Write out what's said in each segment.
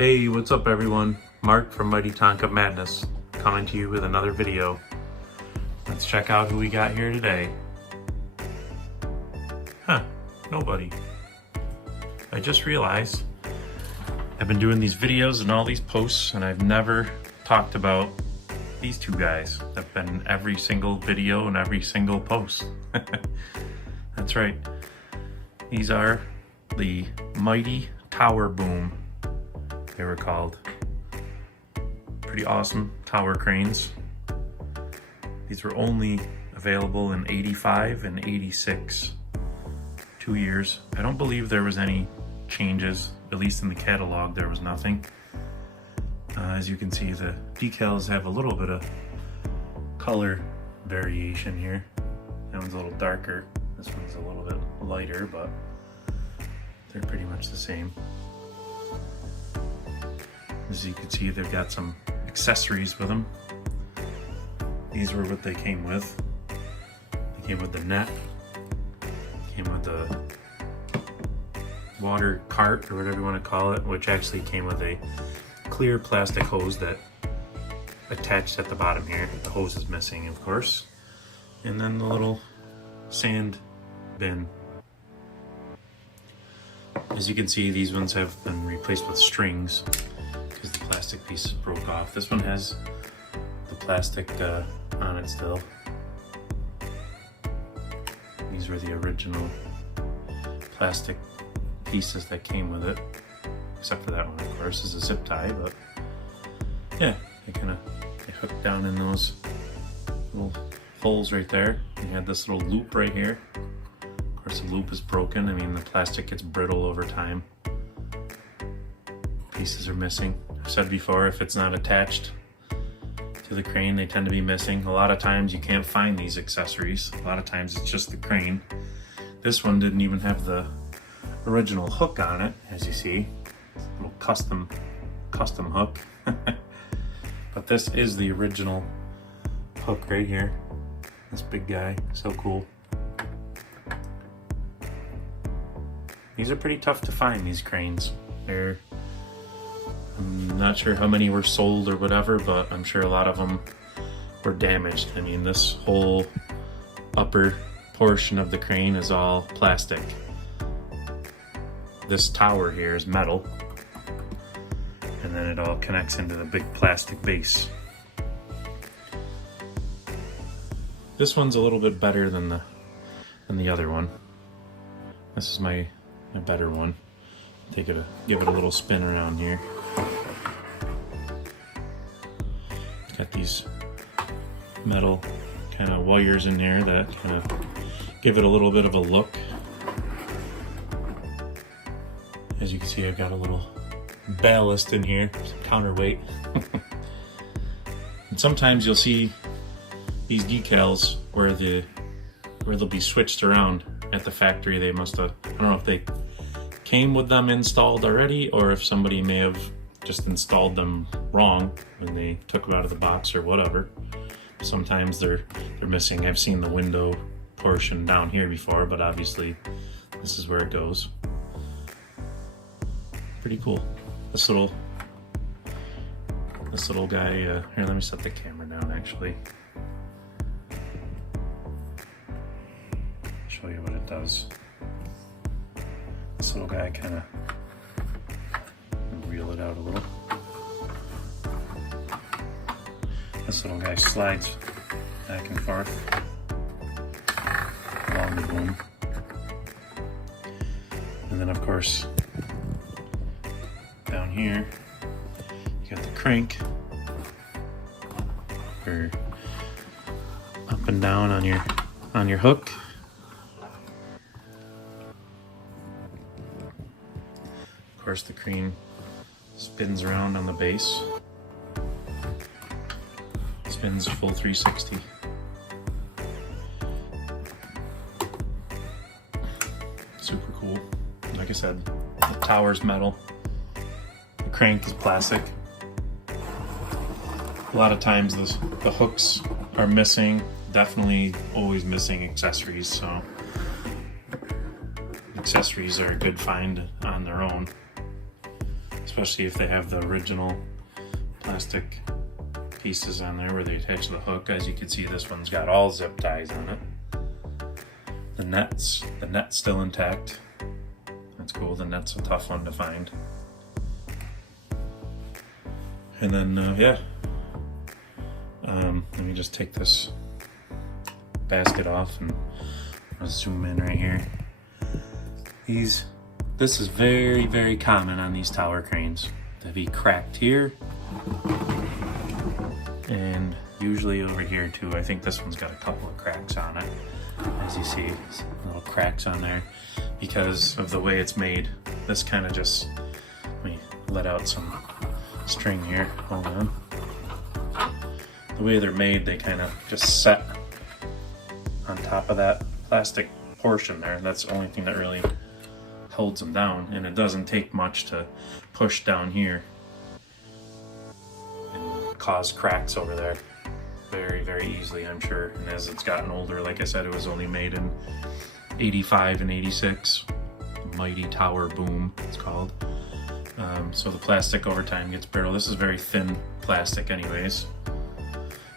Hey, what's up everyone? Mark from Mighty Tonka Madness coming to you with another video. Let's check out who we got here today. Nobody. I just realized I've been doing these videos and all these posts and I've never talked about these two guys. They've been in every single video and every single post. That's right. These are the Mighty Tower Boom, they were called. Pretty awesome tower cranes. These were only available in 85 and 86. 2 years. I don't believe there was any changes, at least in the catalog there was nothing. As you can see, the decals have a little bit of color variation here. That one's a little darker, this one's a little bit lighter, but they're pretty much the same. As you can see, they've got some accessories with them. These were what they came with. They came with the net, came with the water cart, or whatever you want to call it, which actually came with a clear plastic hose that attached at the bottom here. The hose is missing, of course. And then the little sand bin. As you can see, these ones have been replaced with strings because the plastic piece broke off. This one has the plastic on it still. These were the original plastic pieces that came with it, except for that one, of course, is a zip tie, but yeah, they hooked down in those little holes right there. You had this little loop right here. Of course, the loop is broken. I mean, the plastic gets brittle over time. Pieces are missing. I've said before, if it's not attached to the crane, they tend to be missing. A lot of times you can't find these accessories. A lot of times it's just the crane. This one didn't even have the original hook on it, as you see. A little custom hook. But this is the original hook right here. This big guy, so cool. These are pretty tough to find, these cranes. I'm not sure how many were sold or whatever, but I'm sure a lot of them were damaged. I mean, this whole upper portion of the crane is all plastic. This tower here is metal, and then it all connects into the big plastic base. This one's a little bit better than the other one. This is my better one. Give it a little spin around here. Got these metal kind of wires in there that kind of give it a little bit of a look. As you can see, I've got a little ballast in here, some counterweight. And sometimes you'll see these decals where they'll be switched around at the factory. They must have, I don't know if they came with them installed already or if somebody may have just installed them wrong when they took them out of the box or whatever. Sometimes they're missing. I've seen the window portion down here before, but obviously this is where it goes. Pretty cool. This little guy, here, let me set the camera down actually. Show you what it does. This little guy kind of reel it out a little. This little guy slides back and forth along the boom. And then of course, down here, you got the crank for up and down on your hook. Of course, the crane spins around on the base. Spins full 360. Super cool. Like I said, the tower's metal. The crank is plastic. A lot of times the hooks are missing. Definitely always missing accessories, so accessories are a good find on their own. especially if they have the original plastic pieces on there where they attach the hook. As you can see, this one's got all zip ties on it. The net's still intact. That's cool. The net's a tough one to find. And then yeah, let me just take this basket off and I'll zoom in right here. This is very, very common on these tower cranes to be cracked here, and usually over here too. I think this one's got a couple of cracks on it. As you see, little cracks on there because of the way it's made. This kind of just, let me let out some string here, hold on. The way they're made, they kind of just set on top of that plastic portion there. That's the only thing that really holds them down, and it doesn't take much to push down here and cause cracks over there very, very easily, I'm sure. And as it's gotten older, like I said, it was only made in 85 and 86. Mighty Tower Boom, it's called. So the plastic over time gets brittle. This is very thin plastic anyways,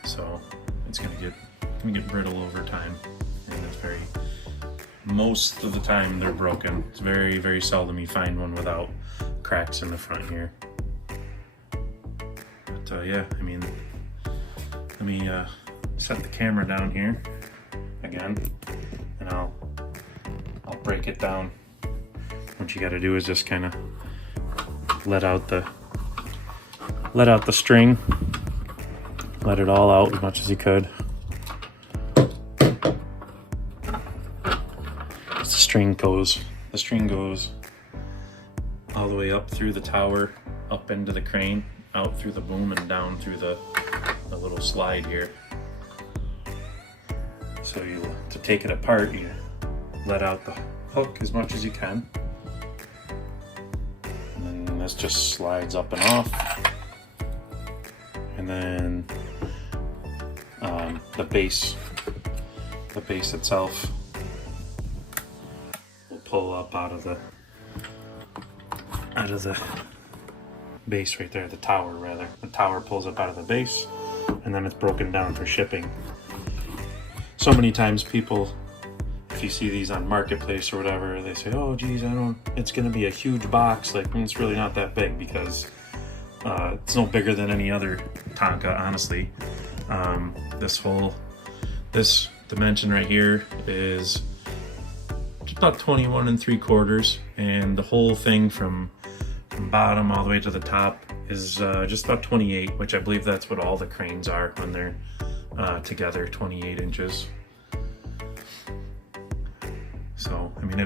so it's gonna get brittle over time, and it's very, most of the time they're broken. It's very, very seldom you find one without cracks in the front here. But yeah, I mean, let me set the camera down here again, and I'll break it down. What you got to do is just kind of let out the string, let it all out as much as you could. The string goes all the way up through the tower, up into the crane, out through the boom, and down through the little slide here. So to take it apart, you let out the hook as much as you can, and then this just slides up and off, and then the base itself will pull up out of the base right there, the tower rather. The tower pulls up out of the base, and then it's broken down for shipping. So many times people, if you see these on Marketplace or whatever, they say, oh geez, it's gonna be a huge box. Like, it's really not that big, because it's no bigger than any other Tonka, honestly. This dimension right here is just about 21 3/4, and the whole thing from bottom all the way to the top is just about 28, which I believe that's what all the cranes are when they're together, 28 inches. So I mean,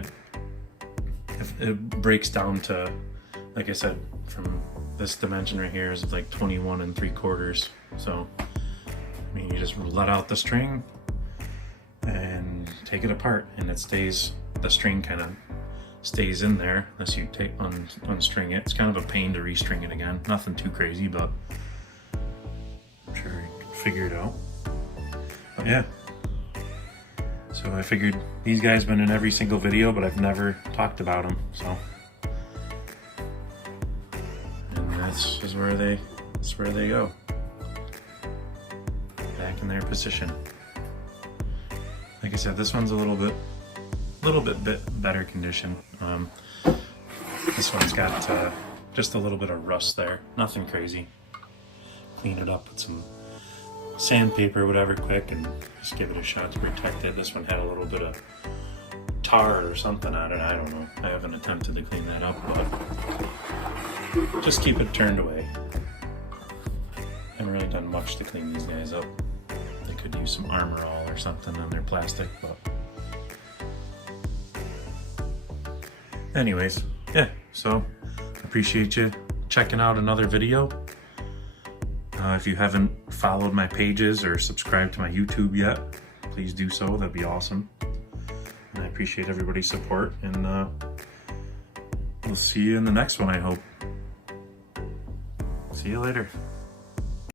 it breaks down to, like I said, from this dimension right here is like 21 3/4. So I mean, you just let out the string and take it apart, and it stays, the string kind of stays in there unless you unstring it. It's kind of a pain to restring it again. Nothing too crazy, but I'm sure you can figure it out. But yeah, so I figured these guys been in every single video, but I've never talked about them. So, and that's where they go, back in their position. Like I said, this one's a little bit better condition. This one's got just a little bit of rust there. Nothing crazy. Clean it up with some sandpaper, whatever, quick, and just give it a shot to protect it. This one had a little bit of tar or something on it. I don't know. I haven't attempted to clean that up, but just keep it turned away. Haven't really done much to clean these guys up. They could use some Armor All or something on their plastic, but anyways, yeah, so appreciate you checking out another video. If you haven't followed my pages or subscribed to my YouTube yet, please do so. That'd be awesome. And I appreciate everybody's support, and we'll see you in the next one, I hope. See you later.